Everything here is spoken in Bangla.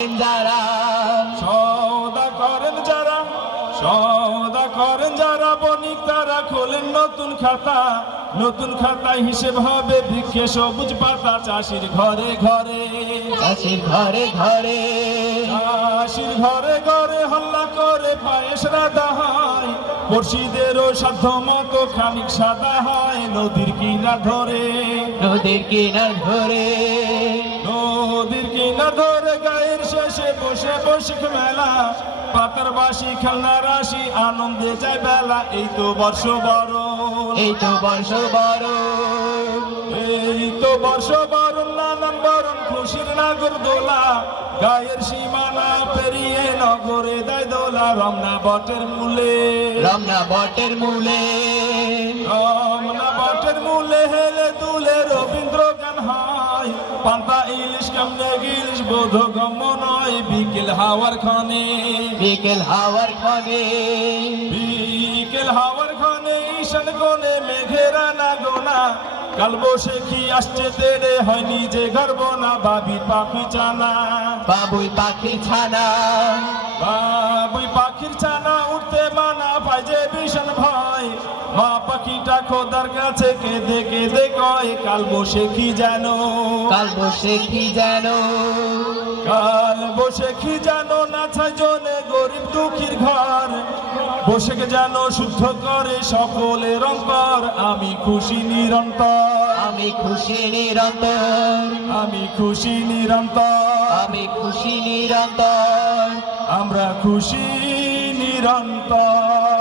যারা সওদা করেন যারা বণিক তারা খোলেন নতুন খাতায় হিসেব হবে বৃক্ষে সবুজ পাতা চাষির ঘরে ঘরে হল্লা করে পায়েস রাধা হয় পড়শিদেরও সাধ্য মতো খানিক সাদা হয় নদীর কিনার ধরে গায়ের শেষে বসে মেলা পাতার বাসি খেলনা রাশি আনন্দে যায় বেলা এই তো বর্ষ বরণ নানান বরণ খুশির নাগর দোলা গায়ের সীমানা পেরিয়ে নগরে দেয় দোলা রমনা বটের মূলে হেলে দুলে রবীন্দ্র গান হয় পান্তা ইলিশ কেমনে গিলিশ বোধ গম্য নয় বিকেল হাওয়ার ক্ষণে ঈশান কোণে মেঘেরা না গোনা কাল বৈশাখী আসছে তেরে হয়নি যে গর্ব না বাবুই পাখির ছানা উঠতে মানা পায় যে ভীষণ ভয় মা পাখিটা খোদার কাছে কেঁদে কেঁদে কয় কাল বৈশাখী যেন না ছাই জনে গরিব দুঃখীর ঘর বৈশাখ যেন শুদ্ধ করে সকলের অন্তর আমি খুশি নিরন্তর আমরা খুশি নিরন্তর।